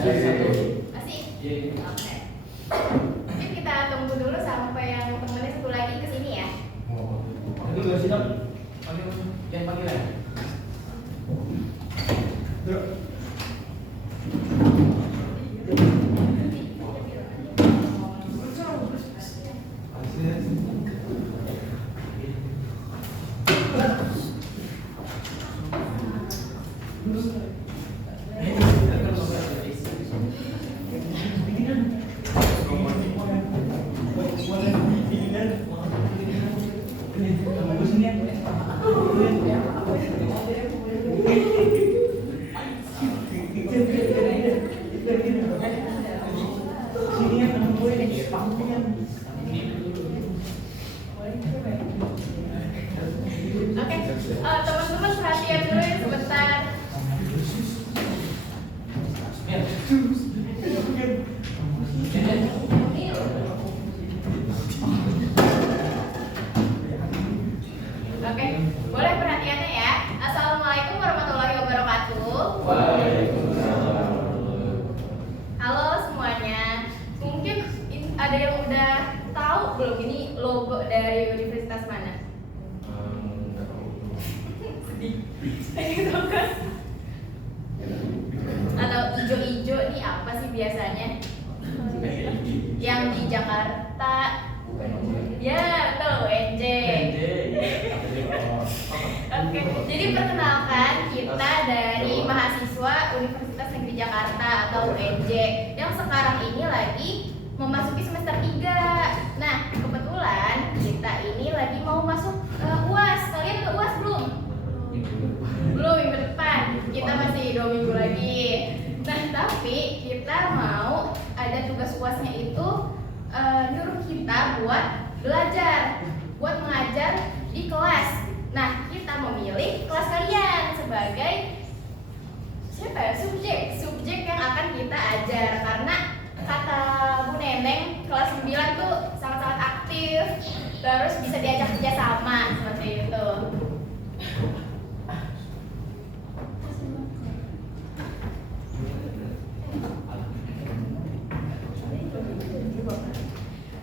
Masih? Oke. Mungkin kita tunggu dulu sampai yang temennya satu lagi kesini ya. Itu dari sini. Yang panggilan. Oke, teman-teman perhatian dulu ya sebentar. Oke, boleh perhatiannya ya. Assalamualaikum warahmatullahi wabarakatuh. Halo semuanya. Mungkin ada yang udah tahu belum ini logo dari universitas mana? Sedih tahu kan? Atau ijo-ijo nih apa sih biasanya? Yang di Jakarta. Ya, betul, UNJ. Oke, jadi perkenalkan kita dari mahasiswa Universitas Negeri Jakarta atau UNJ yang sekarang ini lagi memasuki semester 3. Nah, kebetulan kita ini lagi mau masuk UAS. Kalian udah UAS belum? Belum, minggu depan. Kita masih 2 minggu lagi. Nah, tapi kita mau ada tugas UASnya itu nyuruh kita buat belajar, buat mengajar di kelas. Nah, kita memilih kelas kalian sebagai siapa ya? Subjek yang akan kita ajar. Karena kata Bu Neneng, kelas 9 tuh sangat-sangat aktif, terus bisa diajak kerja sama seperti itu.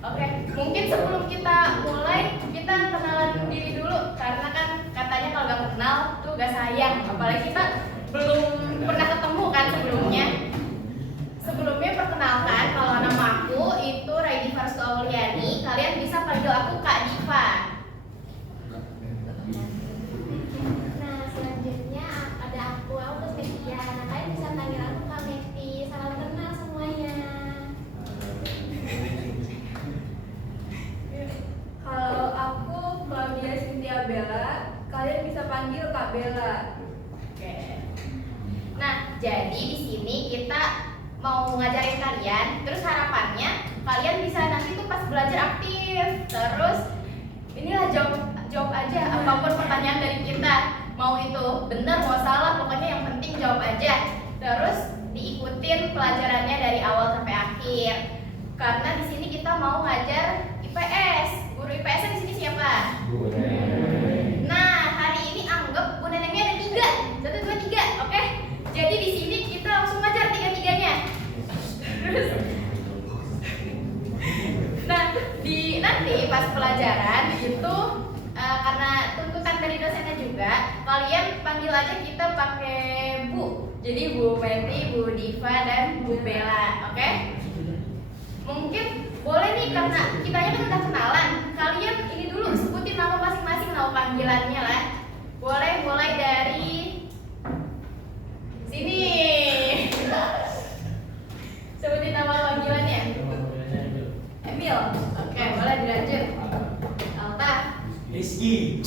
Oke, mungkin sebelum kita mulai, kita kenalan diri dulu. Karena kan katanya kalau gak kenal tuh gak sayang. Apalagi kita belum pernah ketemu kan sebelumnya. Sebelumnya perkenalkan, kalau nama aku itu Raidi Farstu Auliani. Kalian bisa panggil aku Kak Diva. Nah, selanjutnya ada aku Metia. Nah, kalian bisa panggil aku Kak Meti. Salam kenal semuanya. Kalau aku Claudia Cynthia Bella, kalian bisa panggil Kak Bella. Oke. Nah, jadi di sini kita mau ngajarin kalian. Terus harapannya kalian bisa nanti tuh pas belajar aktif. Terus inilah jawab aja apapun pertanyaan dari kita. Mau itu benar mau salah, pokoknya yang penting jawab aja. Terus diikutin pelajarannya dari awal sampai akhir. Karena di sini kita mau ngajar IPS. Guru IPS di sini siapa? Nah, hari ini anggap Bu Nenengnya ada 3. 1, 2, 3, oke? Jadi di sini kita langsung ngajar 3-3-nya. Terus, nah nanti pas pelajaran itu karena tuntutan dari dosennya juga, kalian panggil aja kita pakai Bu. Jadi Bu Meti, Bu Diva, dan Bu Bella, oke? Mungkin boleh nih karena kitanya kan udah kenalan. Kalian ini dulu sebutin nama masing-masing, nama panggilannya lah. Boleh mulai dari sini. Sebutin nama panggilannya. Emil. Oke, boleh dilanjut. Alta. Rizky.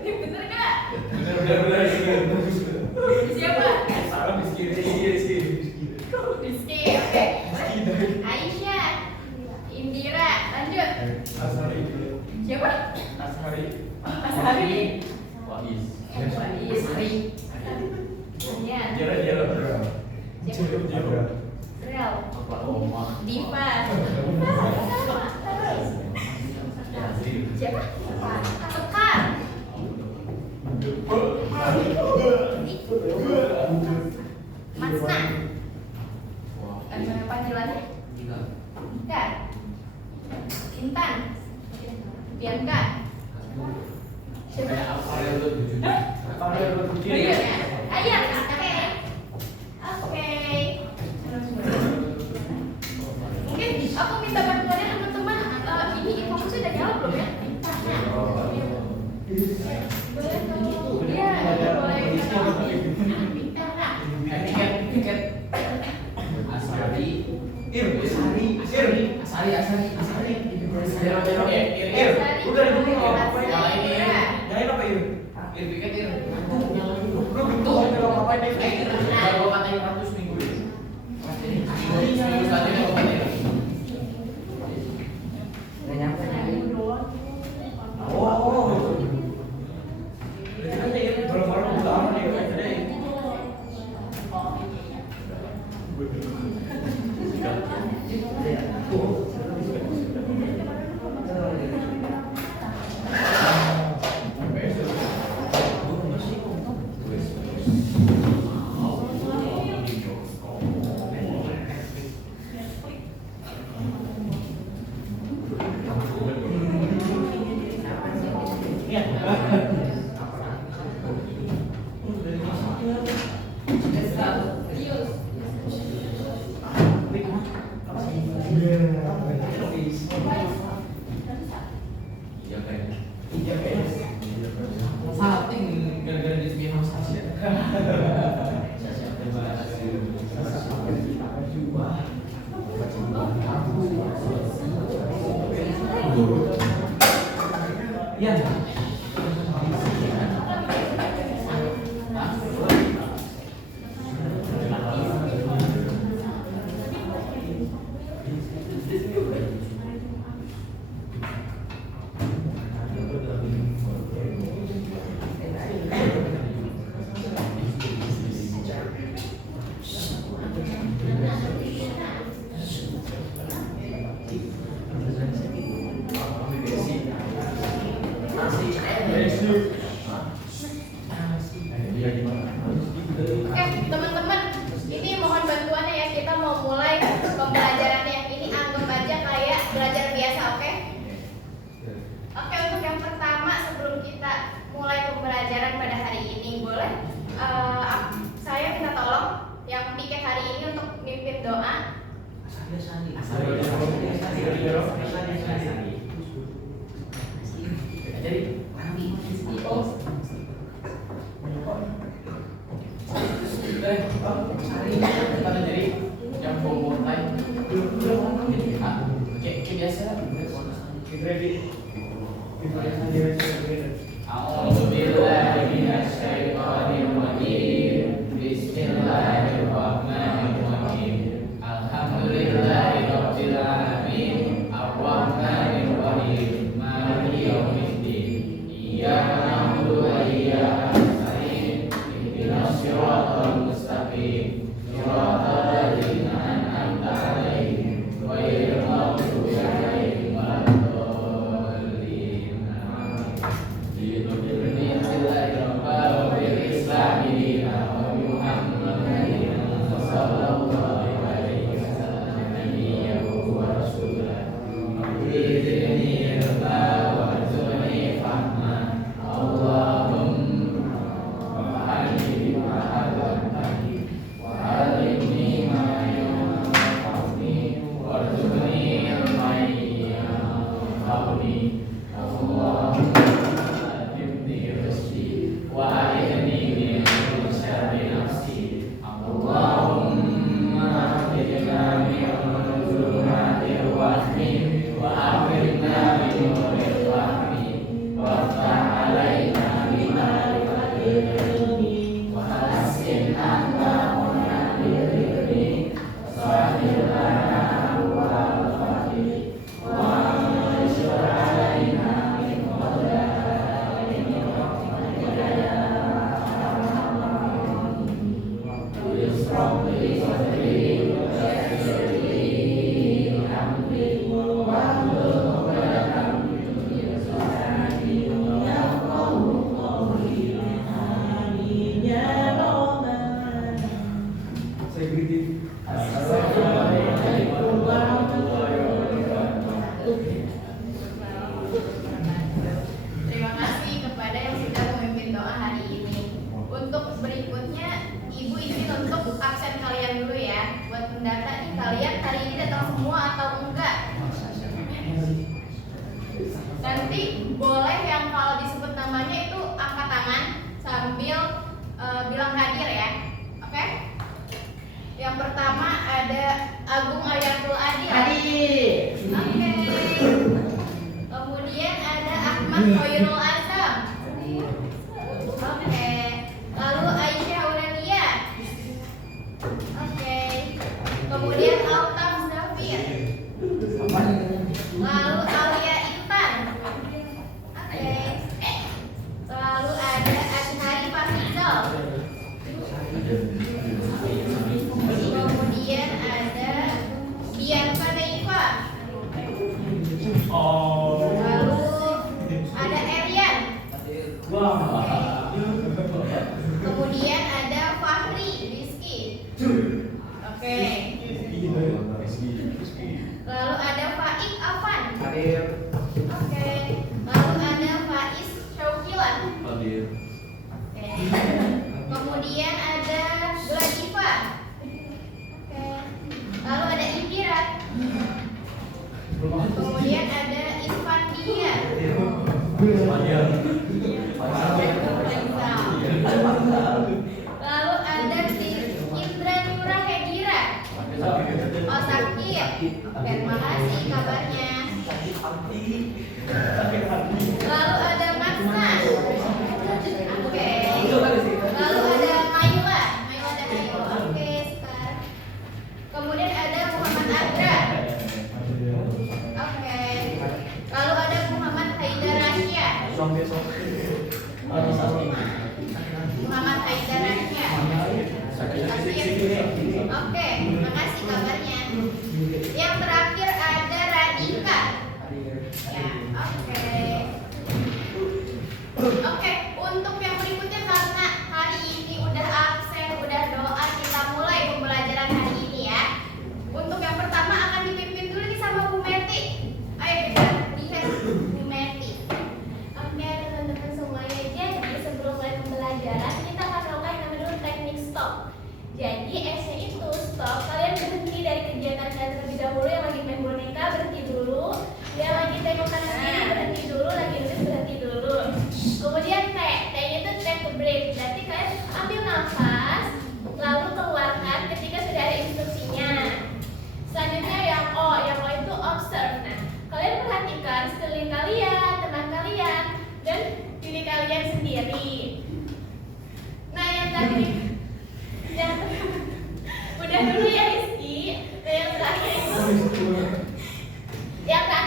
Ini bener gak? Bener. Siapa? Salam Rizky. Rizky, oke. Aisyah. Indira, lanjut. Asari. Siapa? Asari. Asari. Wais. Isri. Ya. Jero. Siapa? Rel. Apa Oma? Diva. Siapa? Sekar. Mas Asna. Wah. Nama panggilannya? Tiga. Ika. Intan. Bianca. Siapa? Ariel tuh. Ariel tuh. Iya. Ayah. Oke. Oke. Mungkin aku minta bantuannya teman-teman. Ini infokusnya udah nyala belum ya? Boleh dong. Iya, boleh. Tiket. Asari. Asari. Udah dulu ngapain? Nyalain apa Ir? Ir tiket Ir. Lu bentuk ngapain deh? Gua katain 100 minggu ini. Minggu saja gua katain. Oh. Berarti kan Ir baru-baru udah nih tadi. Gara-gara di sini harus Iya. Teman-teman, ini mohon bantuannya ya. Kita mau mulai pembelajarannya. Ini anggap aja kayak belajar biasa, oke? Oke, untuk yang pertama sebelum kita mulai pembelajaran pada hari ini, boleh saya minta tolong yang piket hari ini untuk mimpin doa. Jadi yang mau mulai kayak biasa. Bismillahirrahmanirrahim. Alhamdulillahirabbil alamin. Arrahmanirrahim. Maliki yaumiddin. Iyyaka na'budu wa iyyaka nasta'in. Ihdinas siratal mustaqim. Siratal ladzina an'amta 'alaihim ghairil maghdubi 'alaihim waladdallin. Assalamualaikum warahmatullahi wabarakatuh. Terima kasih kepada yang sudah memimpin doa hari ini. Untuk berikutnya, Ibu izin untuk absen kalian dulu ya, buat mendata nih kalian hari ini datang semua atau enggak. Nanti boleh yang kalau disebut namanya itu angkat tangan sambil bilang hadir ya. Oke? Yang pertama ada Agung Ayatul Adil. Oke. Kemudian ada Ahmad Khairul Azam. Oke. Lalu Aisyah Aurelia. Oke. Kemudian Altam Zafir. Lalu Alia Intan. Oke. Lalu ada Ashari Fahrizal. Kemudian ada Bianca Naifa. Lalu ada Erian. Kemudian ada Fahri Rizky. Oke. Lalu ada Faik Afan. Oke. Lalu ada Faiz Syaukilan. Oke. Kemudian ada Gladiva. Oke. Lalu ada Indira. Kemudian ada Irfan Dia. Lalu ada Indra Nura Hedira. Oh Sakir. Terima kasih kabarnya. Lalu ada Matsna. Oke. Lalu ada Maila Danayo. Oke, sekarang. Kemudian ada Muhammad Adra. Oke. Lalu ada Muhammad Haidar Rasya. Muhammad Haidar Rasya. Oke, makasih kabarnya. Yang terakhir ada Radika. Ya, oke. Oke, untuk yang berikutnya karena hari ini udah absen, udah doa, kita mulai pembelajaran hari ini ya. Untuk yang pertama akan dipimpin dulu nih sama Bu Meti. Ayo kita lihat Bu Meti. Oke teman-teman semuanya, jadi sebelum mulai pembelajaran kita akan melakukan yang namanya dulu teknik stop. Jadi S-nya itu stop, kalian berhenti dari kegiatan kalian terlebih dahulu. Yang lagi main boneka berhenti dulu, yang lagi tengok kanan kiri berhenti dulu, lagi nulis berhenti dulu. Kemudian T-nya itu take a break, berarti kalian ambil nafas lalu keluarkan ketika sudah ada instruksinya. Selanjutnya yang O itu observe. Nah, kalian perhatikan sekeliling kalian, teman kalian, dan diri kalian sendiri. Nah, yang tadi udah dulu ya Rizky. Nah, yang terakhir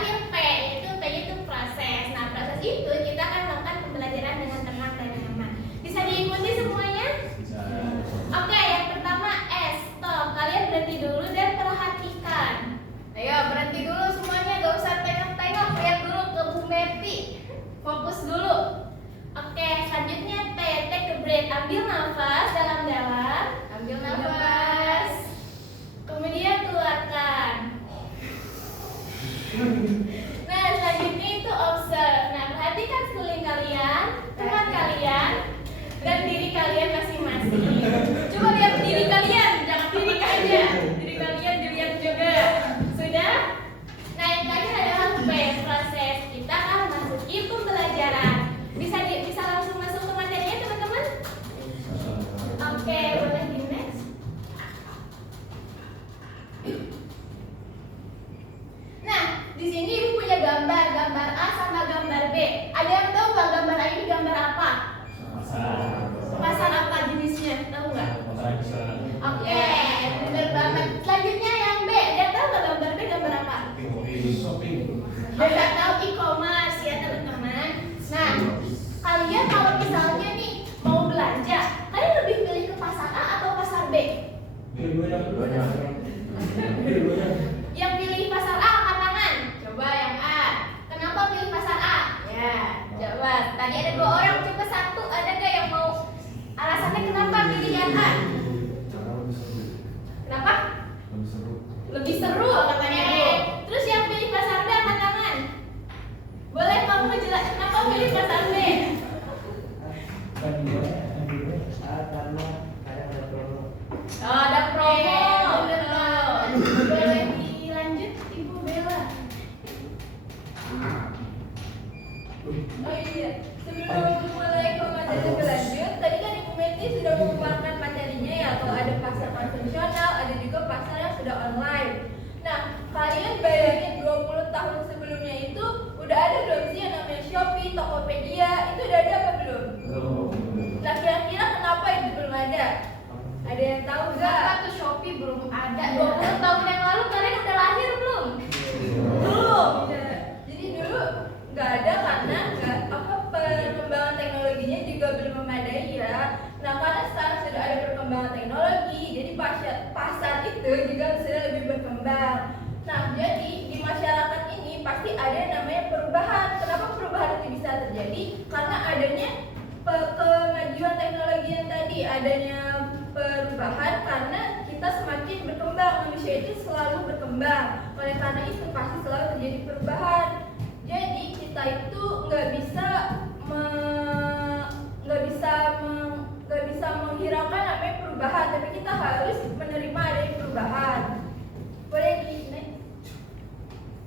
itu P-nya itu proses. Nah, proses itu kita akan melakukan pembelajaran dengan tenang dan nyaman. Bisa diikuti semuanya? Oke, yang pertama S, stop. Kalian berhenti dulu dan perhatikan. Ayo berhenti dulu semuanya, gak usah tengok-tengok, lihat dulu ke Bu Meti. Fokus dulu. Oke, selanjutnya T, take a break. Ambil nafas dalam-dalam. Ambil nafas. Kemudian keluarkan. Nah, selanjutnya itu observe. Nah, perhatikan sekeliling kalian, teman kalian, dan diri kalian masing-masing. Coba lihat diri kalian, jangan diri aja. Diri kalian dilihat juga. Sudah? Nah, yang terakhir adalah P, proses. Kita akan masuki pembelajaran. Bisa langsung masuk ke materinya, teman-teman? Oke, boleh di next. Nah, di sini Ibu punya gambar A sama gambar B. Ada yang tahu nggak gambar A ini gambar apa? Pasar apa jenisnya? Tahu nggak? Oke, benar banget. Selanjutnya yang B. Ada yang tahu nggak gambar B gambar apa? Nggak tahu, e-commerce ya teman-teman. Nah, kalian kalau misalnya nih mau belanja, kalian lebih pilih ke pasar A atau pasar B? Yang pilih pasar A angkat tangan. Coba yang A. Kenapa pilih pasar A? Ya, coba. Tadi ada 2 orang, coba satu. Ada gak yang mau alasannya kenapa pilih yang A? seru katanya Bu. Terus yang pilih pasar B angkat tangan. Boleh kamu jelasin kenapa pilih pasar B? Oh, ada promo. Boleh dilanjut Ibu Bella. Oh iya, sebelum mulai ke materi lebih lanjut, tadi kan Ibu Meti sudah memaparkan materinya ya, kalau ada pasar konvensional, ada juga pasar yang sudah online. Nah, kalian bayangin 20 tahun sebelumnya itu udah ada belum sih yang namanya Shopee, Tokopedia, itu udah ada apa belum? Nah, kira-kira kenapa itu belum ada? Ada yang tahu nggak? Kenapa tuh Shopee belum ada? 20 tahun yang lalu kalian udah lahir belum? Belum. Jadi dulu nggak ada karena perkembangan teknologinya juga belum memadai ya. Nah, karena sekarang sudah ada perkembangan teknologi, jadi pasar itu juga sudah lebih berkembang. Nah, jadi di masyarakat ini pasti ada yang namanya perubahan. Kenapa perubahan itu bisa terjadi? Karena adanya kemajuan teknologi yang tadi, adanya perubahan karena kita semakin berkembang, manusia itu selalu berkembang. Oleh karena itu pasti selalu terjadi perubahan. Jadi kita itu nggak bisa menghiraukan namanya perubahan, tapi kita harus menerima adanya perubahan. Boleh di next?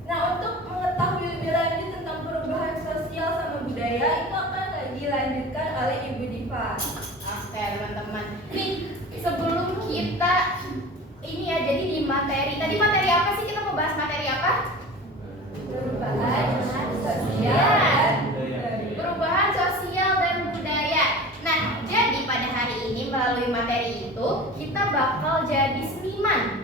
Nah, untuk mengetahui lebih lanjut tentang perubahan sosial sama budaya itu akan dilanjutkan oleh Ibu Diva. Oke teman-teman. Nih sebelum kita ini ya, jadi di materi. Tadi materi apa sih, kita mau bahas materi apa? Perubahan sosial Ya. dan budaya. Perubahan sosial dan budaya. Nah, jadi pada hari ini melalui materi itu kita bakal jadi seniman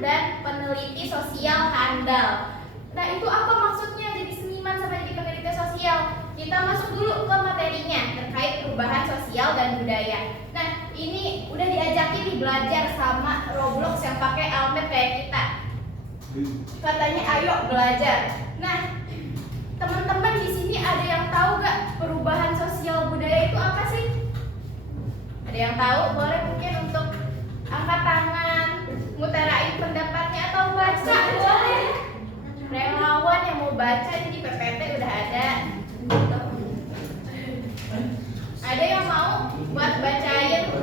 dan peneliti sosial handal. Nah, itu apa maksudnya jadi seniman sama jadi peneliti sosial? Kita masuk dulu ke materinya terkait perubahan sosial dan budaya. Nah, ini udah diajakin nih belajar sama Roblox yang pakai Almet kayak kita. Katanya ayo belajar. Nah, teman-teman di sini ada yang tahu gak perubahan sosial budaya itu apa sih? Ada yang tahu? Boleh mungkin untuk angkat tangan, ngutarain pendapatnya atau baca boleh. Relawan yang mau baca ini di PPT udah ada. Ada yang mau buat bacain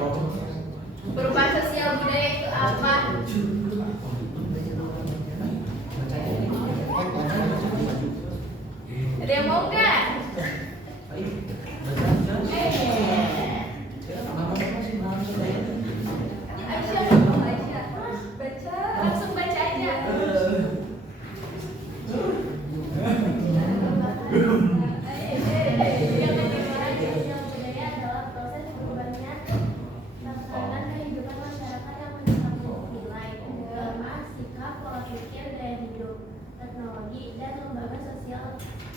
perubahan sosial budaya itu apa? Ada yang mau nggak? Aisyah, kamu Aisyah. Baca. Langsung baca aja. Yang perubahan sosial budaya adalah proses perubahan tatanan kehidupan masyarakat yang menetapkan nilai, agama, sikap, pola pikir, gaya hidup, teknologi, dan lembaga sosial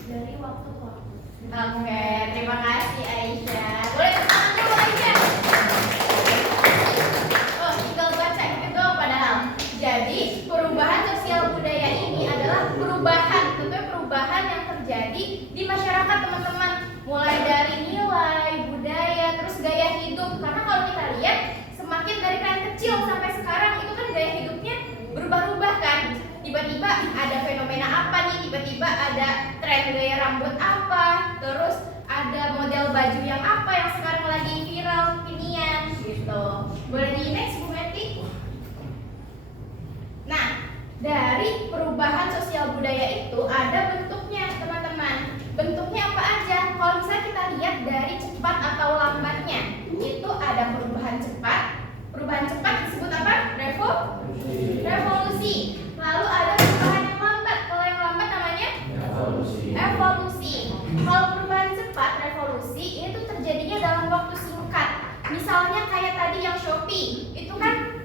dari waktu ke waktu. Oke, terima kasih Aisyah. Boleh tepuk tangan dulu Aisyah. Oh, tinggal baca gitu doang padahal. Jadi, perubahan sosial budaya ini adalah perubahan, tentunya perubahan yang terjadi di masyarakat teman-teman. Mulai dari nilai, budaya, terus gaya hidup. Karena kalau kita lihat, semakin dari kalian kecil sampai sekarang itu kan gaya hidupnya berubah-ubah kan. Tiba-tiba ada fenomena apa nih, tiba-tiba ada tren gaya rambut apa, terus ada model baju yang apa yang sekarang lagi viral, kekinian gitu. Boleh di next Bu Meti? Nah, dari perubahan sosial budaya itu ada bentuknya teman-teman. Bentuknya apa aja? Kalau misalnya kita lihat dari cepat atau lambatnya, itu ada perubahan cepat. Perubahan cepat disebut apa? Revolusi. Lalu ada perubahan yang lambat. Kalau yang lambat namanya evolusi. Kalau perubahan cepat, revolusi, ini tuh terjadinya dalam waktu singkat. Misalnya kayak tadi yang Shopee, itu kan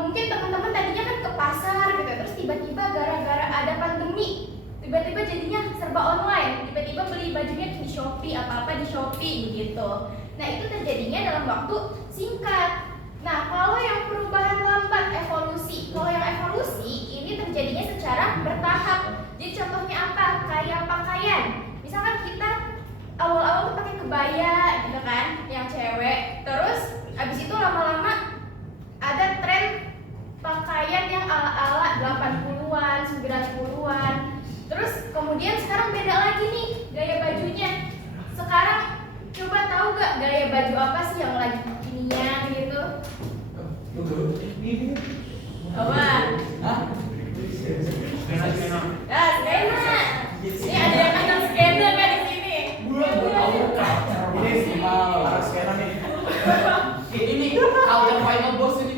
mungkin teman-teman tadinya kan ke pasar gitu, terus tiba-tiba gara-gara ada pandemi, tiba-tiba jadinya serba online, tiba-tiba beli bajunya di Shopee, apa-apa di Shopee begitu. Nah, itu terjadinya dalam waktu singkat. Nah, kalau yang perubahan lambat, evolusi. Kalau yang evolusi ini terjadinya secara bertahap. Jadi contohnya apa? Kayak pakaian. Misalkan kita awal-awal tuh pakai kebaya gitu kan, yang cewek. Terus abis itu lama-lama ada tren pakaian yang ala-ala 80-an, 90-an. Terus kemudian sekarang beda lagi nih gaya bajunya. Sekarang coba tahu gak gaya baju apa sih yang lagi kekinian gitu? Apa? Hah? Skena. Ini ada yang kenal skena kan di sini? Ini para skena nih. Ini Ultra Final Boss ini.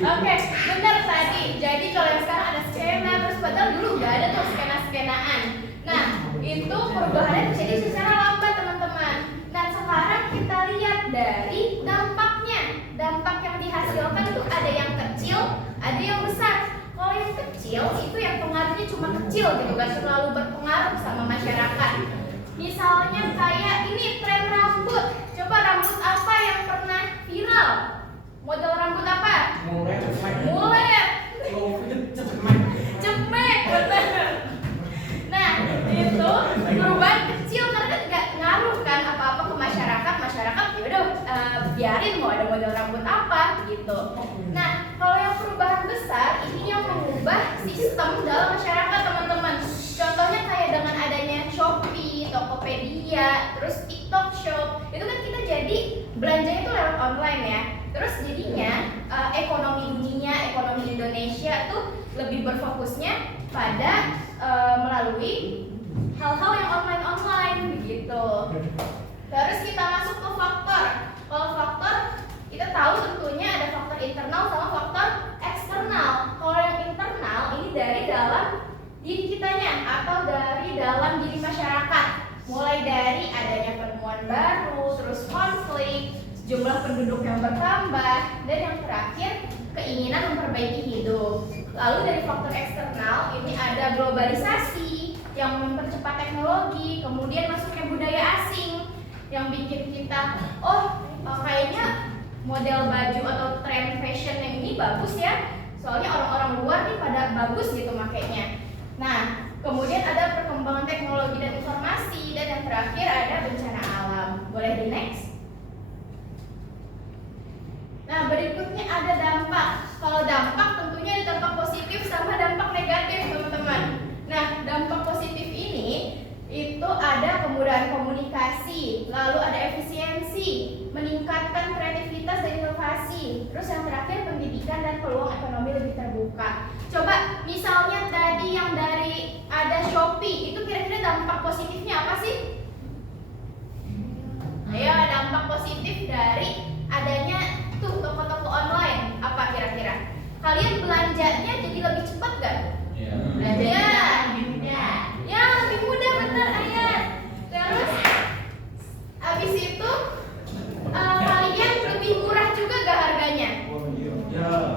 Oke, benar tadi. Jadi kalau yang sekarang ada skena, terus padahal dulu nggak ada tuh skena-skenaan. Nah, itu perubahannya terjadi secara lambat teman-teman. Dan sekarang kita lihat dari dampaknya. Dampak yang dihasilkan itu ada yang kecil, ada yang besar. Kalau yang kecil itu yang pengaruhnya cuma kecil gitu, gak terlalu berpengaruh sama masyarakat. Misalnya kayak ini tren rambut. Coba rambut apa yang pernah viral? Model rambut apa? Mulai cemek, bener. Nah, itu perubahan kecil karena kan nggak ngaruh kan apa-apa ke masyarakat. Masyarakat ya udah biarin mau ada model rambut apa gitu. Nah, kalau yang perubahan besar ini yang mengubah sistem dalam masyarakat teman-teman. Contohnya kayak dengan adanya Shopee, Tokopedia, terus TikTok Shop, itu kan kita jadi belanjanya itu lewat online ya. Terus jadinya ekonomi dunia, ekonomi Indonesia tuh lebih berfokusnya pada melalui hal-hal yang online begitu. Terus kita masuk ke faktor. Kalau faktor kita tahu tentunya ada faktor internal sama faktor eksternal. Kalau yang internal ini dari dalam diri kitanya atau dari dalam diri masyarakat. Mulai dari adanya penemuan baru, terus konflik, jumlah penduduk yang bertambah, dan yang terakhir keinginan memperbaiki hidup. Lalu dari faktor eksternal ini ada globalisasi yang mempercepat teknologi, kemudian masuknya budaya asing yang bikin kita kayaknya model baju atau tren fashion yang ini bagus ya, soalnya orang-orang luar nih pada bagus gitu makainya. Nah, kemudian ada perkembangan teknologi dan informasi, dan yang terakhir ada bencana alam. Boleh di next? Nah, berikutnya ada dampak. Kalau dampak tentunya ada dampak positif sama dampak negatif, teman-teman. Nah, dampak positif ini itu ada kemudahan komunikasi, lalu ada efisiensi, meningkatkan kreativitas dan inovasi. Terus yang terakhir pendidikan dan peluang ekonomi lebih terbuka. Coba misalnya tadi yang dari ada Shopee, itu kira-kira dampak positifnya apa sih? Ayo, dampak positif dari adanya tuh toko-toko online apa kira-kira? Kalian belanjanya jadi lebih cepat gak? Belanjanya lebih mudah. Ya, lebih mudah, bener Ayat. Terus abis itu kalian lebih murah juga gak harganya?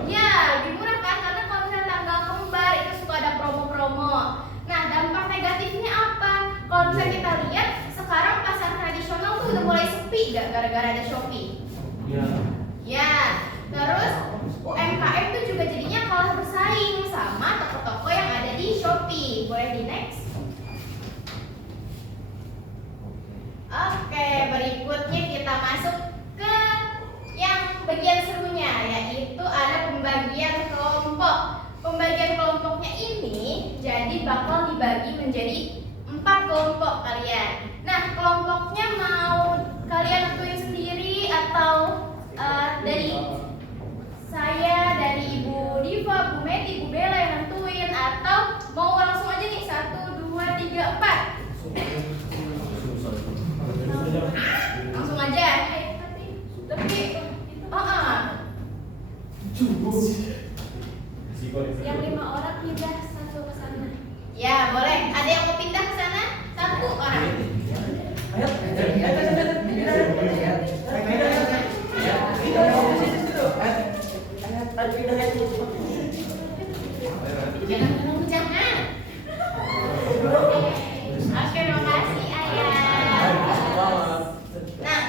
Ya, lebih murah kan? Karena kalau misalnya tanggal kembar itu suka ada promo-promo. Nah, dampak negatifnya apa? Kalau misalnya kita lihat sekarang pasar tradisional tuh udah mulai sepi gak gara-gara ada Shopee? Ya, terus UMKM tuh juga jadinya kalah bersaing sama toko-toko yang ada di Shopee. Boleh di next? Oke, berikutnya kita masuk ke yang bagian serunya, yaitu ada pembagian kelompok. Pembagian kelompoknya ini jadi bakal dibagi menjadi 4 kelompok kalian. Nah, kelompoknya mau kalian nentuin sendiri atau dari saya, dari Ibu Diva, Bu Meti, Bu Bella yang nentuin, atau mau langsung aja nih 1, 2, 3, 4? Langsung aja. Tapi Yang 5 orang pindah satu ke sana. ya boleh. Ada yang mau pindah ke sana? 1 orang. Jangan. Oke, makasih Ayah. Nah,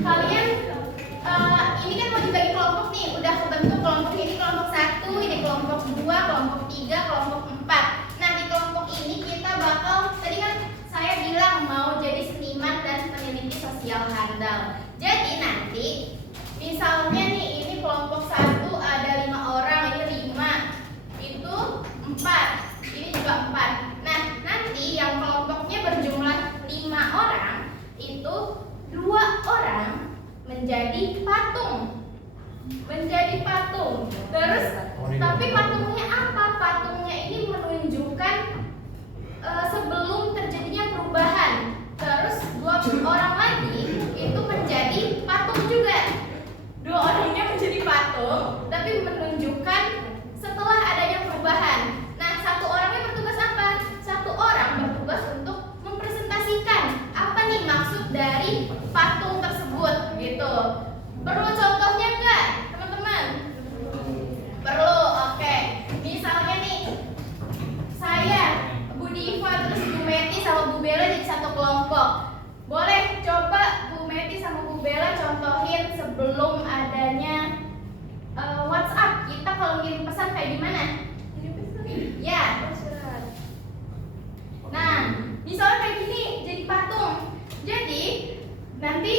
kalian ini kan mau dibagi kelompok nih. Udah kebentuk kelompok ini, kelompok 1, ini kelompok 2, kelompok 3, kelompok 4. Nah, di kelompok ini kita bakal, tadi kan saya bilang mau jadi seniman dan peneliti sosial handal. Jadi nanti misalnya nih ini kelompok 1 menjadi patung. Terus tapi patungnya apa? Patungnya ini menunjukkan sebelum terjadinya perubahan. Terus dua orang lagi itu menjadi patung juga. Dua orangnya menjadi patung, tapi menunjukkan setelah adanya perubahan. Nah, satu orangnya bertugas apa? Satu orang bertugas untuk mempresentasikan apa nih maksud dari patung tersebut, gitu. Perlu contohnya nggak, teman-teman? Perlu, oke. Misalnya nih, saya, Bu Diva, terus Bu Meti sama Bu Bella jadi satu kelompok. Boleh coba Bu Meti sama Bu Bella contohin sebelum adanya WhatsApp. Kita kalau ngirim pesan kayak gimana? Ya. Nah, misalnya kayak gini, jadi patung. Jadi nanti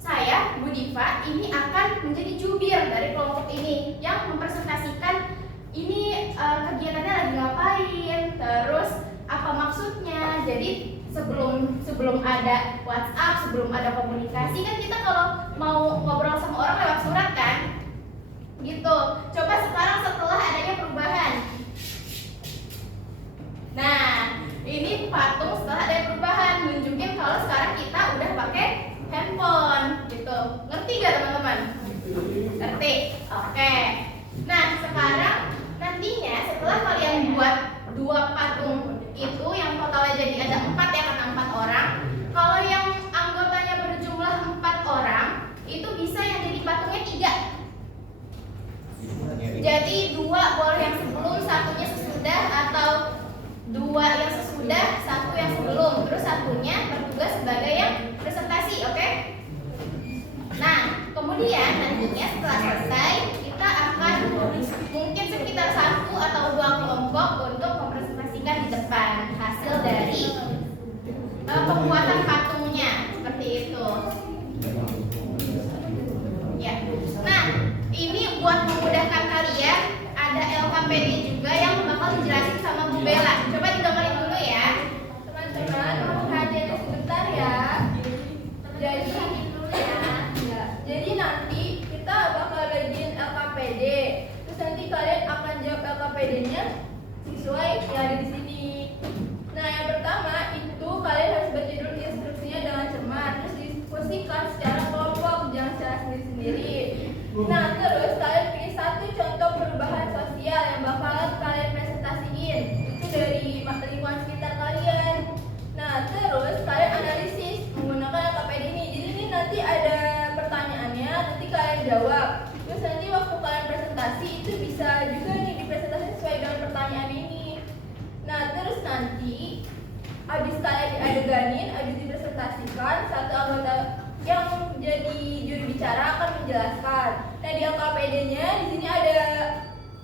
saya, Bu Diva, ini akan menjadi jubir dari kelompok ini yang mempresentasikan ini kegiatannya lagi ngapain, terus apa maksudnya. Jadi sebelum ada WhatsApp, sebelum ada komunikasi, kan kita kalau mau ngobrol sama orang lewat surat kan, gitu. Coba sekarang setelah adanya perubahan. Nah, ini patung setelah ada perubahan, nunjukin kalau sekarang kita udah pakai handphone, gitu. Ngerti gak teman-teman? Ngerti? Oke. Nah, sekarang nantinya setelah kalian buat dua patung itu yang totalnya jadi ada 4 ya, karena 4 orang. Kalau yang anggotanya berjumlah 4 orang, itu bisa yang jadi patungnya 3. Jadi 2 boleh yang sebelum, satunya sesudah, atau 2 yang sesudah, 1 yang sebelum. Terus satunya bertugas sebagai yang presentasi, oke? Nah, kemudian nantinya setelah selesai, kita akan mungkin sekitar 1 atau 2 kelompok untuk mempresentasikan di depan hasil dari pembuatan patungnya, seperti itu. Ya. Nah, ini buat memudahkan kalian, ada LKPD juga yang bakal dijelasin sama Bu Bella. Coba didengerin dulu ya. Teman-teman, mau hadir sebentar ya. Jadi nanti kita bakal bagiin LKPD. Terus nanti kalian akan jawab LKPD-nya sesuai yang ada di sini. Nah, yang pertama itu kalian harus baca dulu instruksinya dengan cermat, terus diskusikan secara kelompok, jangan secara sendiri-sendiri. Nah, terus kalian pilih 1 contoh perubahan sosial yang bakalan kalian presentasiin. Itu dari lingkungan sekitar kalian. Nah, terus kalian analisis menggunakan LKPD ini. Jadi ini nanti ada pertanyaannya, nanti kalian jawab. Terus nanti waktu kalian presentasi itu bisa juga nih dipresentasikan sesuai dengan pertanyaan ini. Nah, terus nanti habis kalian diadeganin, habis dipresentasikan, satu anggota yang jadi juru bicara akan menjelaskan. Nah, di LKPD-nya di sini ada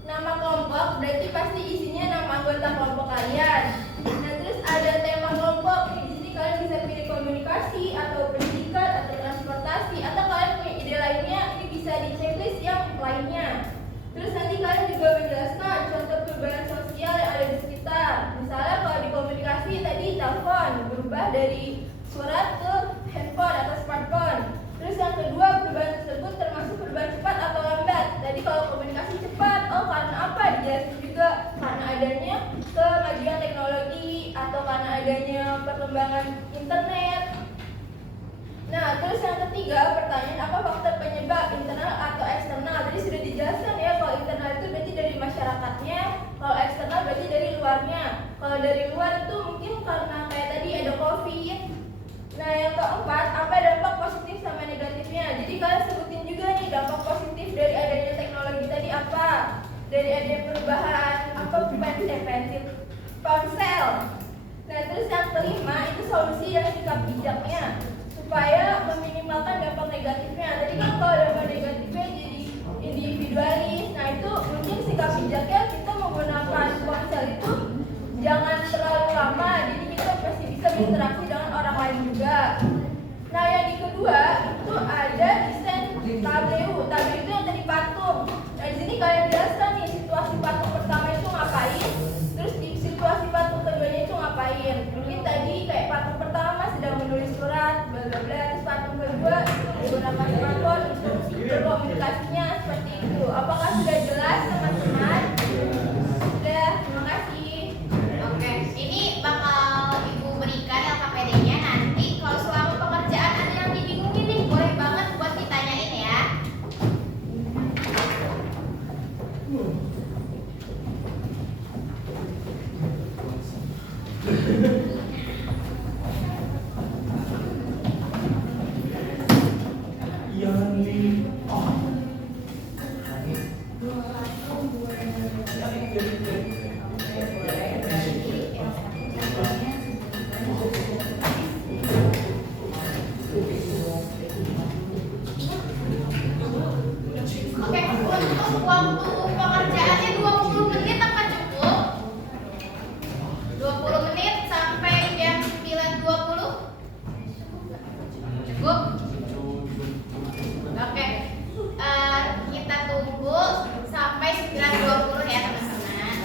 nama kelompok, berarti pasti isinya nama anggota kelompok kalian. Nah, terus ada tema kelompok. Di sini kalian bisa pilih komunikasi atau pendidikan atau transportasi, atau kalian punya ide lainnya, ini bisa di checklist yang lainnya. Terus nanti kalian juga menjelaskan contoh perubahan sosial yang ada di sekitar. Misalnya kalau di komunikasi tadi telepon berubah dari surat ke handphone atau smartphone. Terus yang kedua, perubahan tersebut termasuk perubahan cepat atau lambat. Tadi kalau komunikasi cepat, oh karena apa? Dijelasin juga karena adanya kemajuan teknologi atau karena adanya perkembangan internet. Nah, terus yang ketiga, pertanyaan apa faktor penyebab internal atau eksternal? Tadi sudah dijelaskan ya, kalau internal itu berarti dari masyarakatnya, kalau eksternal berarti dari luarnya. Kalau dari luar itu mungkin karena kayak tadi ada COVID. Nah, yang keempat, apa dampak positif sama negatifnya? Jadi kalian sebutin juga nih dampak positif dari adanya teknologi tadi apa? Dari adanya perubahan, apa ponsel. Nah, terus yang kelima itu solusi dan sikap bijaknya supaya meminimalkan dampak negatifnya. Tadi kan kalau dampak negatifnya jadi individualis. Nah, itu mungkin sikap bijaknya kita menggunakan ponsel itu jangan terlalu lama, jadi kita pasti bisa berinteraksi dengan orang lain juga. Nah, yang kedua itu ada desain tableau. Tableau itu yang tadi patung. Nah, di sini kalian jelaskan nih situasi patung pertama itu ngapain, terus di situasi patung keduanya itu ngapain. Mungkin tadi kayak patung pertama sedang menulis surat, bla bla bla. Terus patung kedua menggunakan smartphone untuk berkomunikasinya seperti waktu pengerjaannya 20 menit apa cukup? 20 menit sampai jam 9.20? Cukup? Oke. Kita tunggu sampai 9.20 ya teman-teman.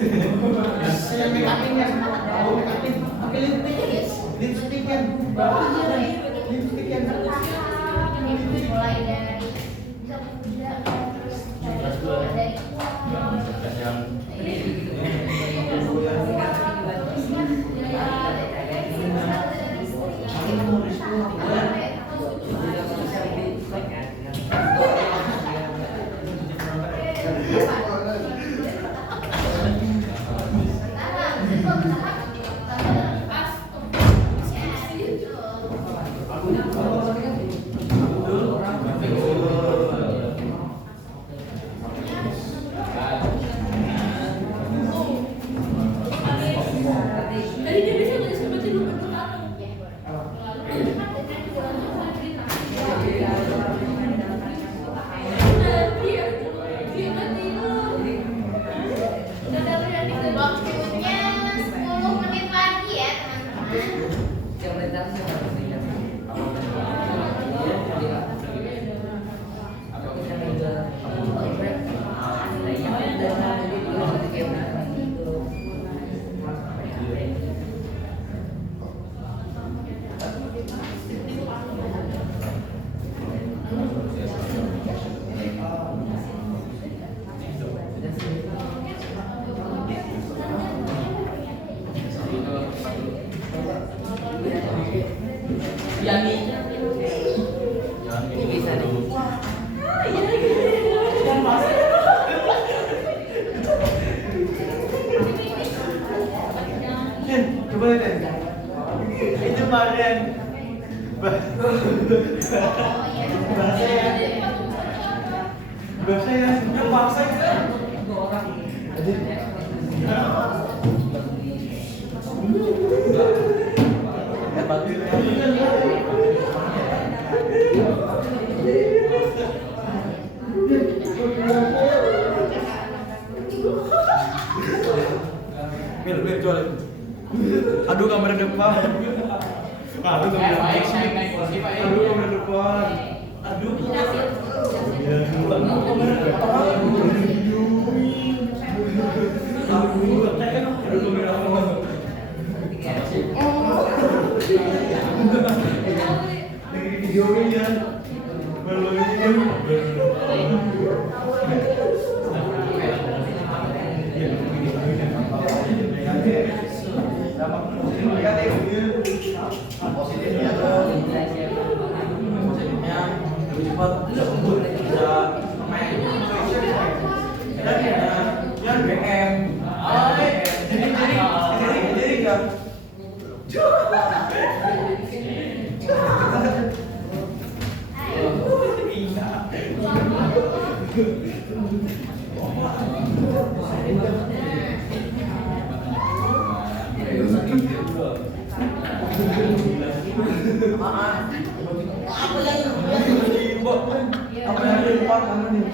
Yang make upin kan? Oh, make upin. Pakai lipstick. Lipstick kan? Lipstick kan? Mulai dari Tadi dia bisa nggak sampai tidur berdua? waktunya 10 menit lagi ya teman-teman. Coba lihat. Itu Marian. Bahasa ya, sebenarnya bahasa kan. Mil, jual. Aduh kamera depan. Aduh kamera depan. Aduh kamera depan. Aduh. Videonya positifnya tuh positifnya lebih cepat bisa unggul bisa main dan BM jadi kan apa yang di depan kamu nih?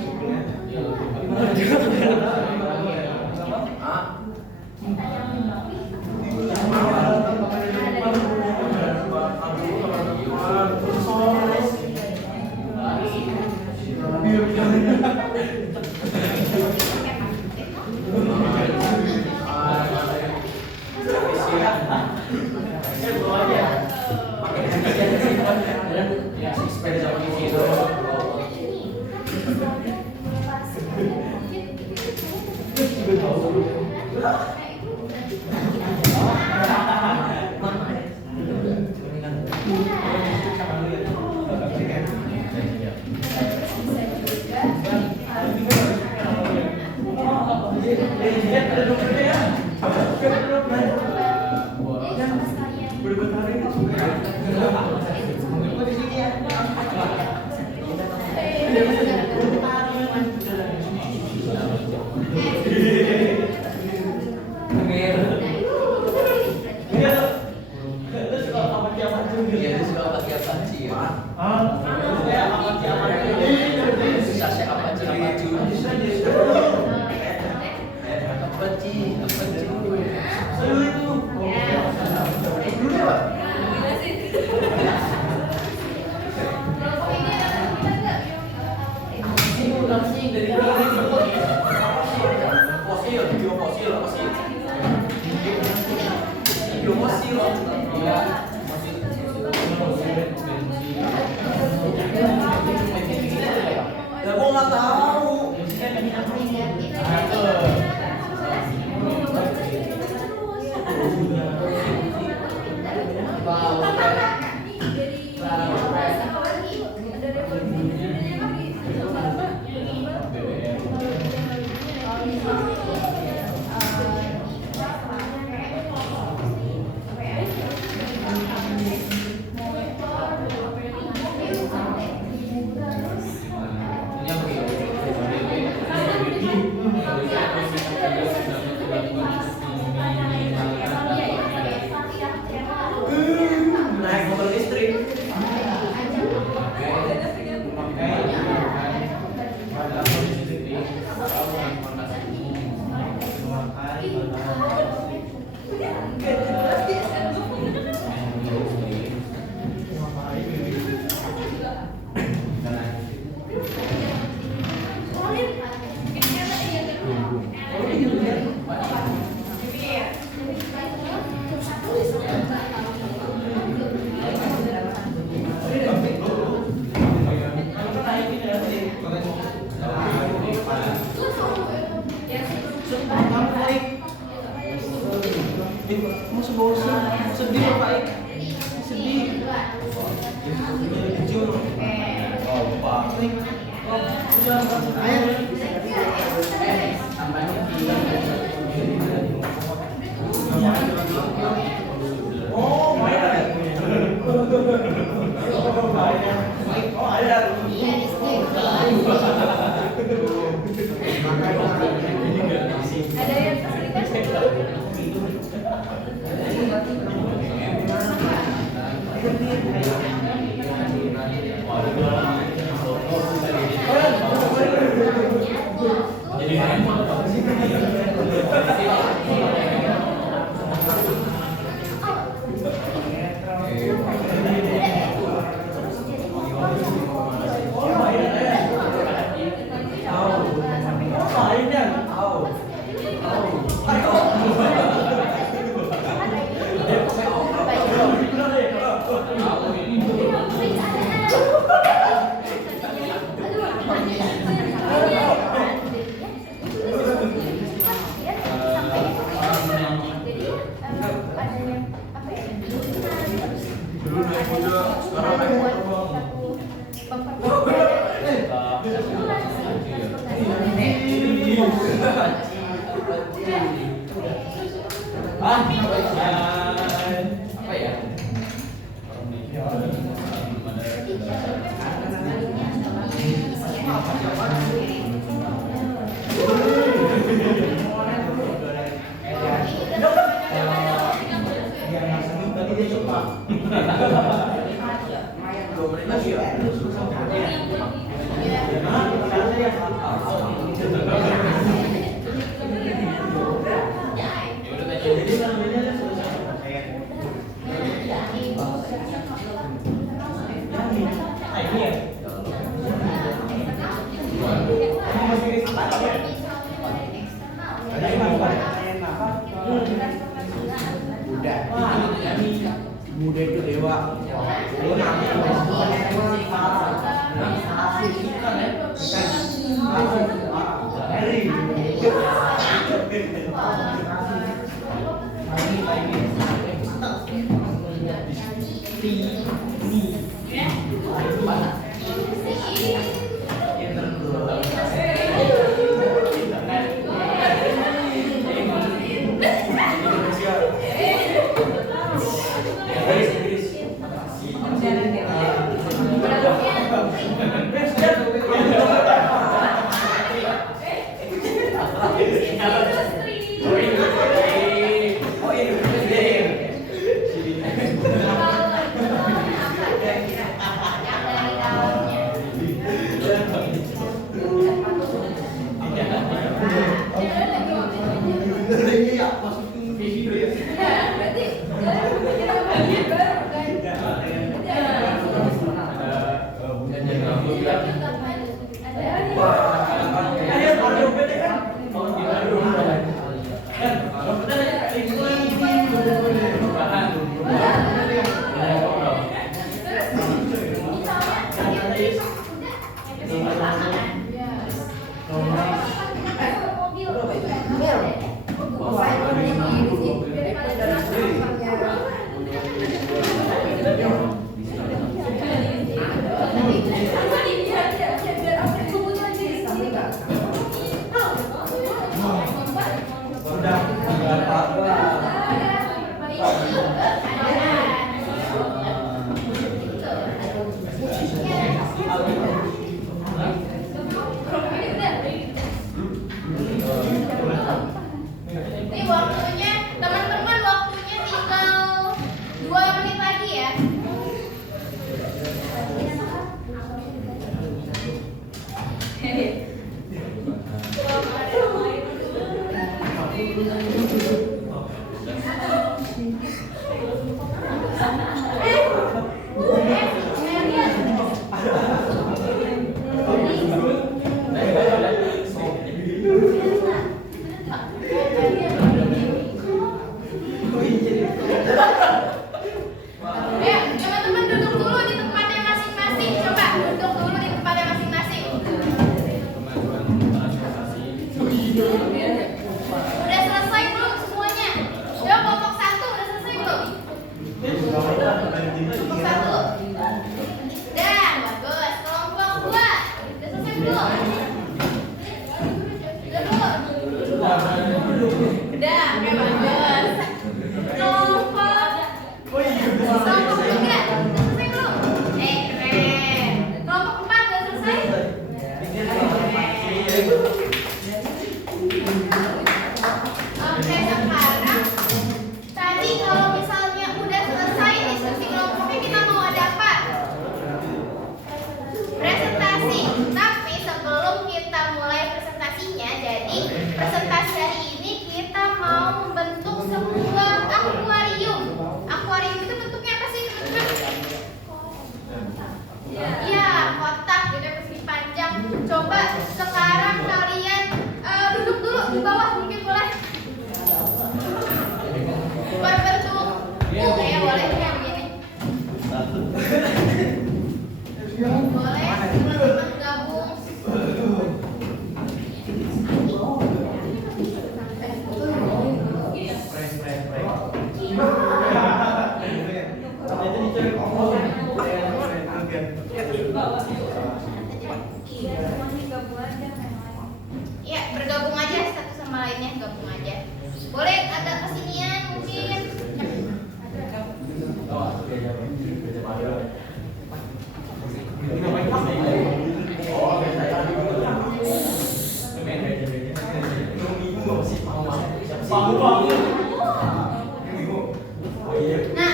Fosil, video fosil. Ya gua nggak tahu. Naik motor listrik. Masih bosan, sedih ya Pak? Sedih. Oh Pak. Oh, main ada. Oh, ada. Ada yang kesulitan Apa ya? Muda itu dewa. Ayo, teman-teman duduk dulu di tempatnya masing-masing. Coba duduk dulu di tempatnya masing-masing. Udah selesai belum semuanya? Udah kelompok 1 udah selesai belum? Kelompok 1. Udah, bagus. Kelompok 2 udah selesai belum? Udah belum? Udah, oke bagus. Kelompok 3 udah selesai belum? Keren. Kelompok 4 udah selesai? Oke, sekarang tadi kalau misalnya udah selesai diskusi kelompoknya, kita mau ada apa? Presentasi. Tapi sebelum kita mulai presentasinya, jadi presentasi hari ini kita mau membentuk sebuah akuarium. Akuarium itu bentuknya apa sih, teman-teman? Iya, kotak gitu persegi panjang. Coba sekarang kalian duduk dulu di bawah, mungkin boleh. Berbentuk ya, boleh kayak begini. Boleh teman-teman gabung. Iya, bergabung aja satu sama lainnya, gabung aja. Boleh agak kesinian mungkin. Nah,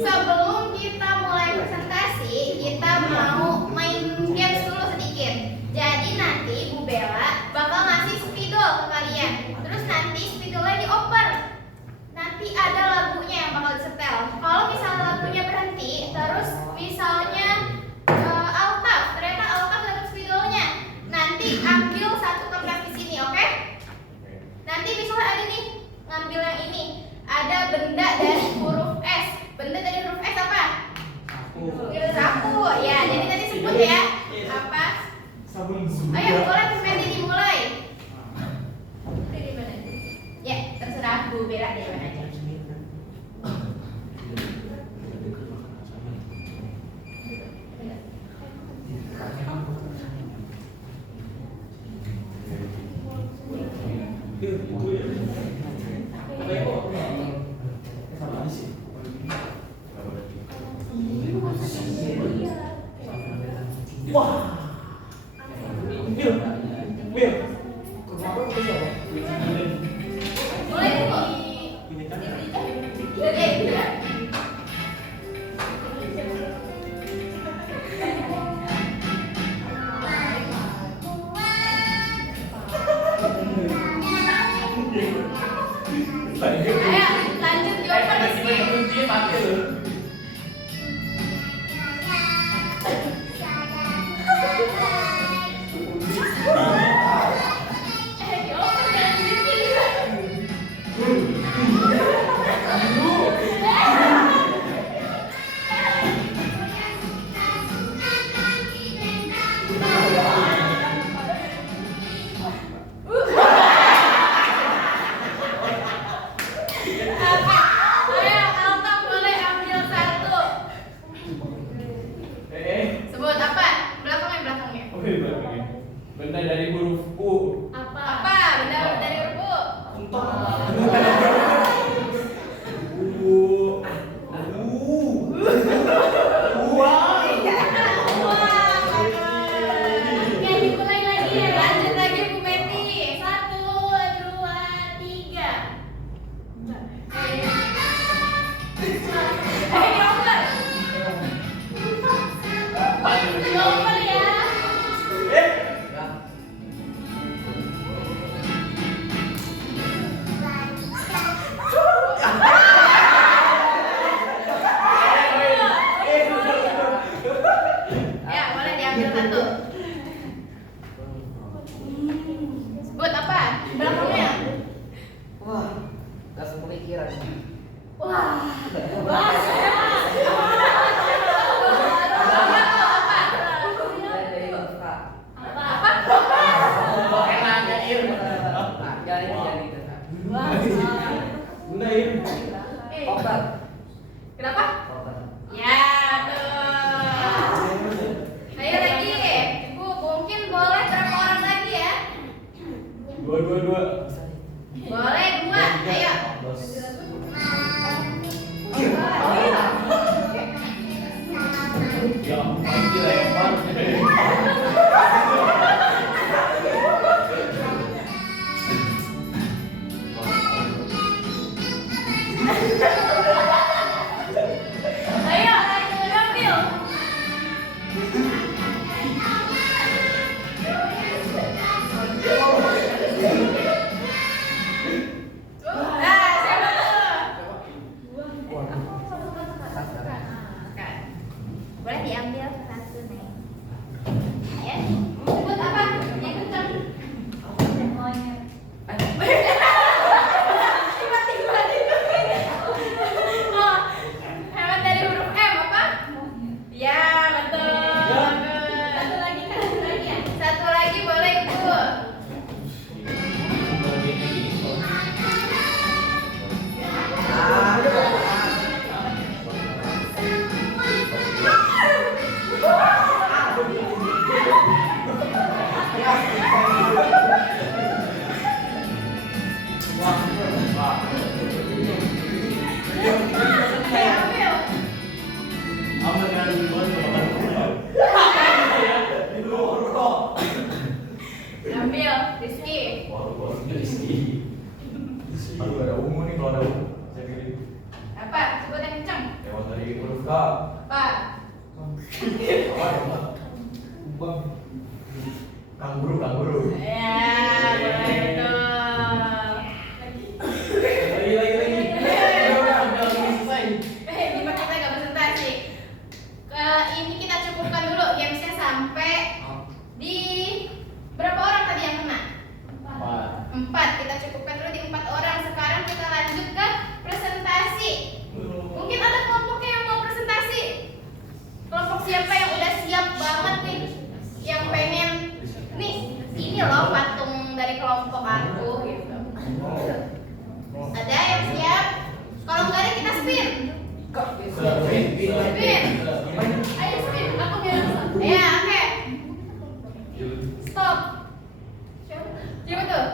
sebelum kita mulai presentasi, kita mau main games dulu sedikit. Jadi nanti Bu Bella bakal ngasih spidol ke kalian. Terus nanti spidolnya dioper. Nanti ada lagunya yang bakal disetel. Kalau misalnya lagunya berhenti, terus misalnya altaf, ternyata altaf dapat spidolnya. Nanti ambil satu kertas di sini, oke? Nanti misalnya ada nih, ngambil yang ini. Ada benda dari huruf S. Benda dari huruf S apa? Sapu. Ya, jadi nanti sebut ya. Apa? Ayo, boleh nanti dimulai. Ya, terserah Bu Bella di mana aja. Mulai dulu. Ayo, lanjut dioper Rizky. Dioper jangan bikin. Ayo, Alta boleh ambil satu. Sebut apa? Belakangnya. Benda dari huruf U. Apa? Benda dari huruf U. Oke, dimulai lagi ya. Lanjut lagi Bu Meti. 1, 2, 3. Dioper ya. pikiran. Wah. Pakai nanya Ir. Jangan itu. Gunain. Obat. Kenapa? Obat. Ya, tuh. Ayo lagi. Ibu, mungkin boleh berapa orang lagi ya? Dua. Boleh 2. Ayo. Ya, pasti lempar. Ayo, ambil. Nah, siapa tuh? Boleh diambil satu nih. Ya, sebut apa? Yang kencang. Oh, hewan dari huruf M apa? Ya, betul. Satu lagi kan, satu lagi ya. Satu lagi boleh Ibu. Ambil, Rizky. Aduh, ada ungu nih kalau ada ungu. Saya pilih. Apa? Sebut yang kencang. Hewan dari huruf K. Apa? Apa ya? Bang. Kanguru. Ya, boleh betul. Lagi. Udah selesai. Lima kita nggak presentasi. Ini kita cukupkan dulu gamesnya sampai di berapa orang tadi yang kena? 4. Kita cukupkan dulu di 4 orang. Sekarang kita lanjut ke presentasi. Mungkin ada kelompoknya yang mau presentasi. Kelompok siapa yang udah siap banget nih? Yang pengen nih, ini loh patung dari kelompok aku gitu. Ada yang siap? Kalau nggak ada kita spin. Spin. Ayo spin. Aku bilang stop. Ya, oke. Stop. Siapa tuh?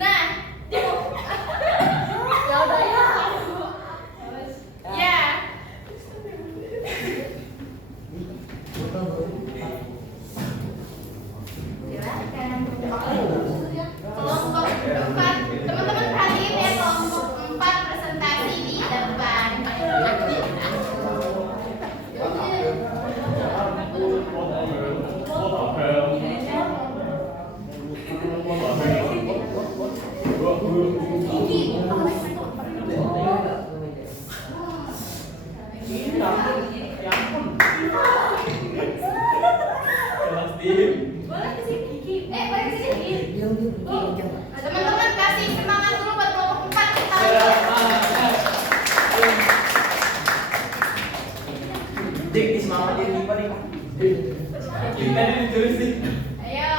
Nah. Ya udah ya. Ya. Silakan. Kelompok 4. Teman-teman perhatiin ya, kelompok 4 presentasi di depan. Boleh ke sini. Boleh ke sini. Teman-teman kasih semangat dulu buat kelompok 4 kita. Dik, semangat ini apa nih? Kita ini ditulis nih. Ayo.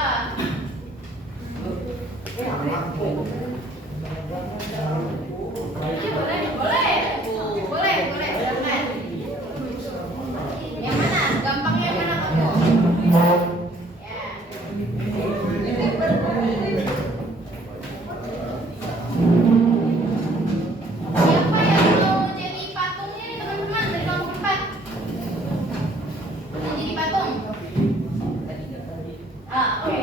Ini boleh. Silakan. Yang mana? Gampangnya yang mana kamu? Ya. Siapa yang mau jadi patungnya nih teman-teman dari kelompok 4? Mau jadi patung? Oke.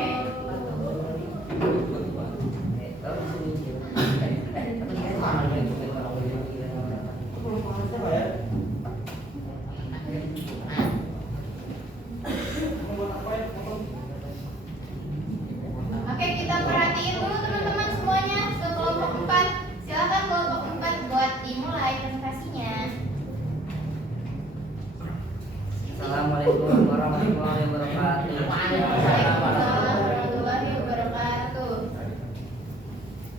Oke, kita perhatiin dulu teman-teman semuanya ke kelompok 4. Silakan kelompok 4 buat dimulai presentasinya. Assalamualaikum warahmatullahi wabarakatuh. Waalaikumsalam warahmatullahi wabarakatuh.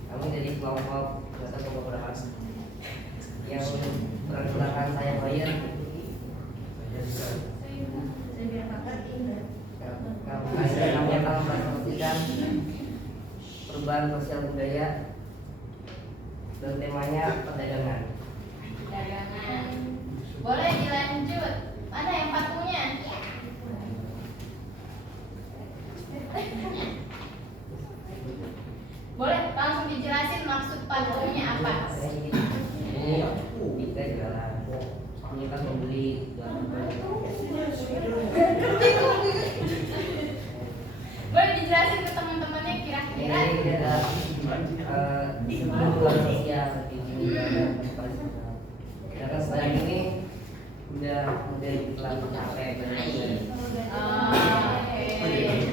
Kamu jadi kelompok maaf atas kekurangan. Yang perkenalkan saya Bayan. Saya namanya akan mempresentasikan perubahan sosial budaya dan temanya perdagangan. Dagangan. Boleh dilanjut. Mana yang patungnya? Boleh langsung dijelasin maksud patungnya apa? Ini kita jualan. Ini kan membeli jualan. Boleh dijelasin ke teman-temannya kira-kira? Ini adalah perubahan sosial ini. Karena sekarang ini udah iklan capek benar.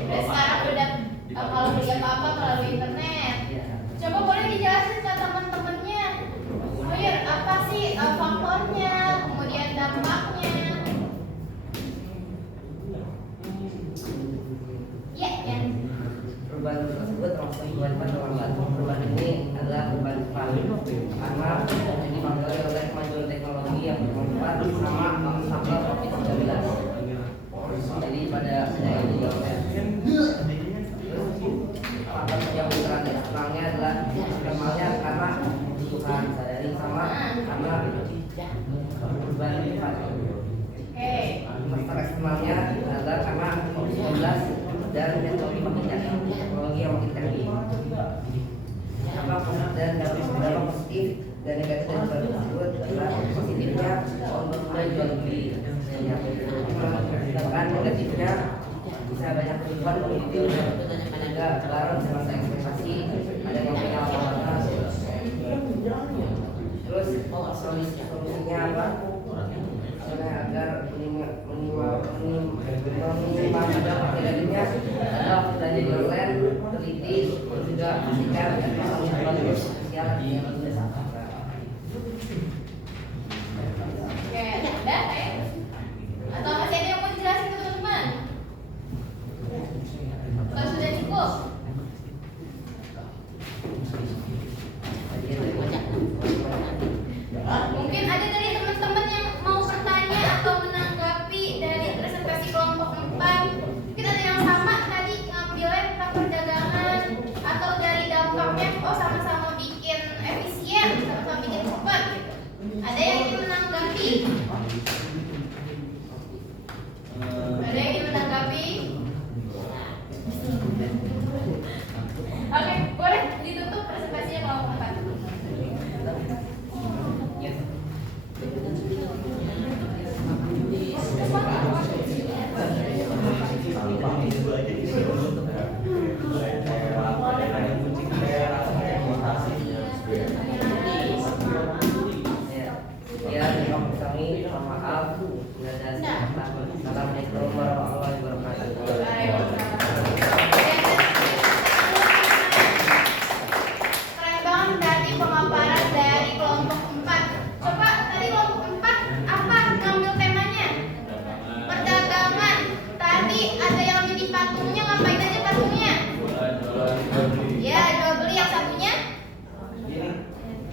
Dan sekarang udah kalau beli apa-apa melalui internet. Coba boleh dijelasin ke teman-temannya. Oh ya, apa sih faktornya, kemudian dampaknya? Ya, ya. Perubahan tersebut termasuk perubahan terlambat. Perubahan ini adalah perubahan cepat karena dipengaruhi oleh kemajuan teknologi yang bermanfaat sama faktor COVID-19. Jadi pada ini faktor yang terangnya adalah normalnya karena kebutuhan sehari-hari sama karena perubahan cepat. Faktor eksternalnya adalah karena COVID-19 dan teknologi makin canggih, teknologi yang makin canggih. Dan dampak positif dan negatif dari produk tersebut adalah positifnya untuk mudah jual beli. Sedangkan negatifnya bisa banyak penipuan pengunjung dan juga barang semasa ekspektasi ada yang punya laporan. Terus solusinya apa? Agar meminimalisir dampak negatifnya adalah belanja di online, teliti, dan juga pastikan dan pasang sosial yang Oke, udah ya? Atau masih ada yang mau dijelasin ke teman-teman? Atau sudah cukup? Mungkin ada dari teman-teman yang mau bertanya atau menanggapi dari presentasi kelompok 4. Mungkin ada yang sama tadi ngambilnya tentang perdagangan atau dari dampaknya, oh sama-sama bikin efisien, sama-sama bikin cepat gitu. Ada yang ingin menanggapi? Ada yang ingin menanggapi? Oke, boleh ditutup presentasinya kelompok 4. Assalamualaikum warahmatullahi wabarakatuh. Keren banget tadi pemaparan dari kelompok 4. Coba tadi kelompok 4 apa ngambil temanya? Perdagangan. Tadi ada yang jadi patungnya, ngapain aja patungnya? Ya, jual beli. Yang satunya?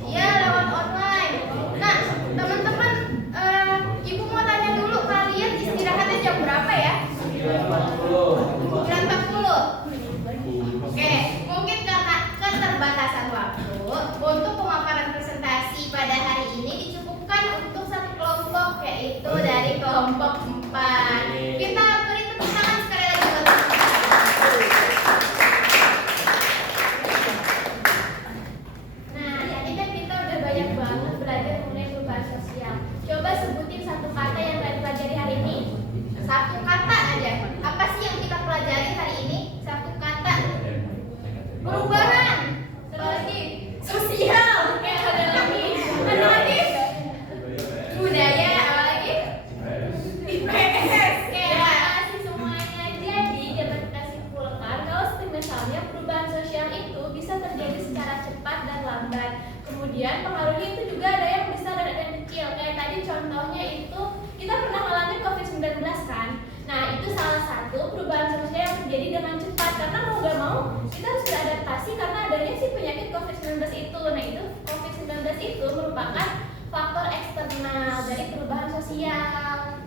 Ya, lewat online. Nah, teman-teman, ibu mau tanya dulu, kalian istirahatnya jam berapa ya? 9.40. Oke, mungkin karena keterbatasan waktu, untuk pemaparan presentasi pada hari ini dicukupkan untuk satu kelompok, yaitu dari kelompok 4. Kita beri tepuk tangan sekali lagi buat Nah, tadi kan kita udah banyak banget belajar mengenai perubahan sosial. Coba sebutin satu kata yang kalian pelajari hari ini. Satu kata aja. Apa sih yang kita pelajari hari ini? Satu kata. Perubahan. Satu lagi. Sosial. Oke, ada lagi. Ada lagi. Budaya. Apa lagi? IPS. Terima kasih semuanya. Jadi dapat kita simpulkan kalau misalnya perubahan sosial itu bisa terjadi secara cepat dan lambat. Kemudian pengaruhnya itu juga ada yang besar dan ada yang kecil. Kayak tadi contohnya itu kita pernah ngalamin COVID-19 kan. Nah itu salah satu perubahan sosial yang terjadi dengan cepat karena mau gak mau kita harus beradaptasi karena adanya si penyakit COVID-19 COVID-19 itu. Nah, itu COVID-19 itu merupakan faktor eksternal dari perubahan sosial.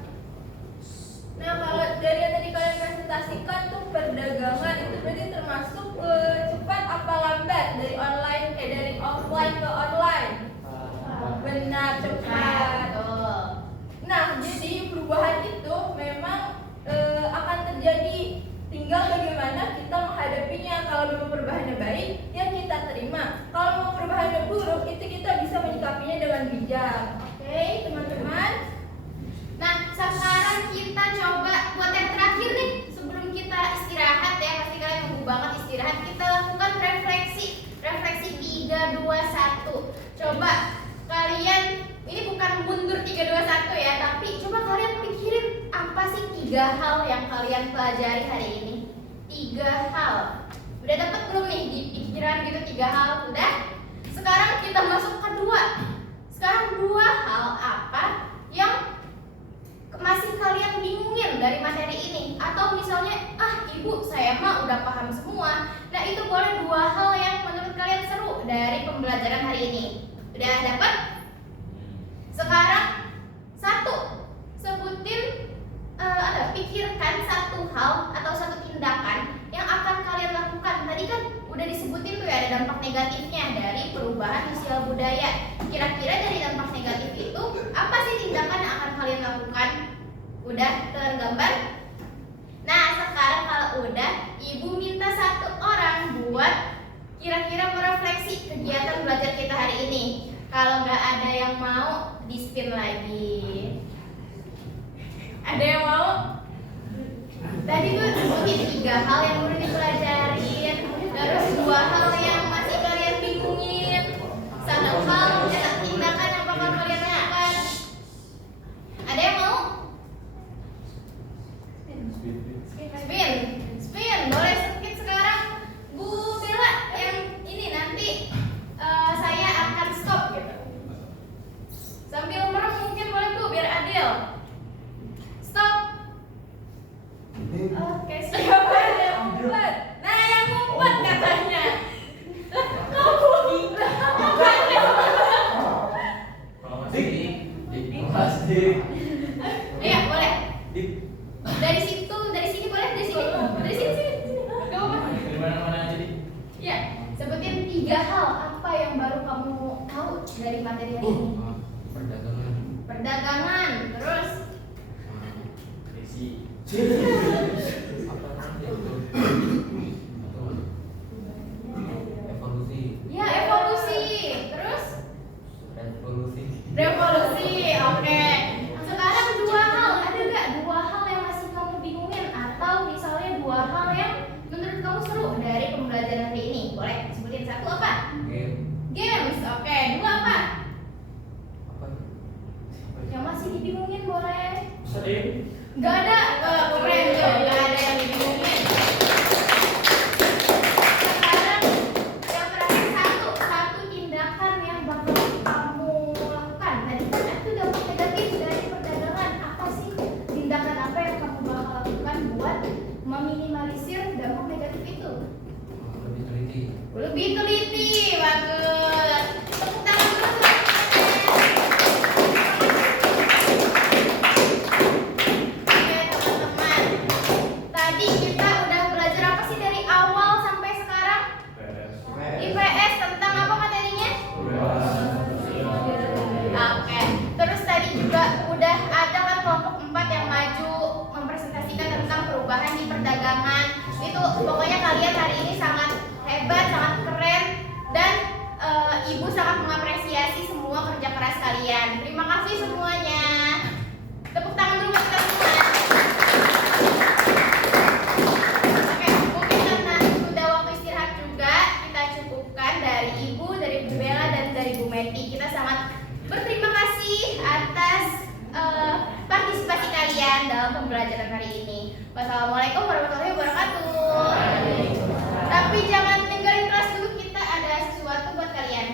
Nah, kalau dari yang tadi kalian presentasikan tuh perdagangan itu berarti termasuk cepat apa lambat dari online dari offline ke online. Benar, cepat. Betul. Nah, jadi perubahan itu memang akan terjadi. Tinggal bagaimana kita menghadapinya. Kalau memang perubahannya baik, ya kita terima. Kalau memang perubahannya buruk, itu kita bisa menyikapinya dengan bijak. Oke, teman-teman. Nah, sekarang kita coba buat yang terakhir nih sebelum kita istirahat ya. Pasti kalian nunggu banget istirahat. Kita lakukan refleksi. Refleksi 3, 2, 1. Coba kalian, ini bukan mundur 3, 2, 1 ya, tapi coba kalian pikirin apa sih 3 hal yang kalian pelajari hari ini. 3 hal. Udah dapat belum nih di pikiran gitu 3 hal? Udah? Sekarang kita masuk ke 2. Sekarang 2 hal apa yang masih kalian bingungin dari materi ini? Atau misalnya, ibu saya mah udah paham semua. Nah, itu boleh 2 hal yang menurut kalian seru dari pembelajaran hari ini. Udah dapat? Sekarang 1, sebutin pikirkan 1 hal atau 1 tindakan yang akan kalian lakukan. Tadi kan udah disebutin tuh ya, ada dampak negatifnya dari perubahan sosial budaya. Kira-kira dari dampak negatif itu apa sih tindakan yang akan kalian lakukan? Udah tergambar? Nah, sekarang kalau udah, ibu minta 1 orang buat kira-kira merefleksi kegiatan belajar kita hari ini. Kalau nggak ada yang mau, di-spin lagi. Ada yang mau? Tadi tuh sebutin 3 hal yang udah dipelajarin, terus 2 hal yang masih kalian bingungin, 1 hal tindakan yang bakal kalian lakukan. Ada yang mau? Spin, boleh skip sekarang. Bu Bella yang ini nanti saya akan stop gitu. Sambil merem mungkin boleh Bu, biar adil. Stop. Oke, siapa yang ngumpet? Nah, yang ngumpet katanya. Iya, boleh. Dari sini boleh, dari sini. Gak apa-apa. Dari mana-mana aja nih. Ya, sebutin 3 hal apa yang baru kamu tahu dari materi hari ini. Perdagangan, terus ya evolusi, terus revolusi. Oke. Sekarang 2 hal, ada nggak 2 hal yang masih kamu bingungin atau misalnya 2 hal yang menurut kamu seru dari pembelajaran hari ini? Boleh sebutin 1 apa? Games. Oke. 2 apa? Yang masih dibingungin boleh. Sering. Gak ada, keren tuh, gak ada yang dibingungin. Sekarang yang terakhir 1 tindakan yang bakal kamu lakukan. Tadi kan itu dampak negatif dari perdagangan. Apa sih tindakan apa yang kamu bakal lakukan buat meminimalisir dampak negatif itu? Lebih teliti, bagus. Tepuk tangan dulu. Tadi kita udah belajar apa sih dari awal sampai sekarang? IPS tentang apa materinya? Oke. Terus tadi juga udah ada kan kelompok 4 yang maju mempresentasikan tentang perubahan di perdagangan. Itu pokoknya kalian hari ini sangat hebat, sangat keren, dan ibu sangat mengapresiasi semua kerja keras kalian. Terima kasih semuanya. Tepuk tangan dulu buat kita semua. Kita sangat berterima kasih atas partisipasi kalian dalam pembelajaran hari ini. Wassalamualaikum warahmatullahi wabarakatuh. Tapi jangan tinggalin kelas dulu, kita ada sesuatu buat kalian.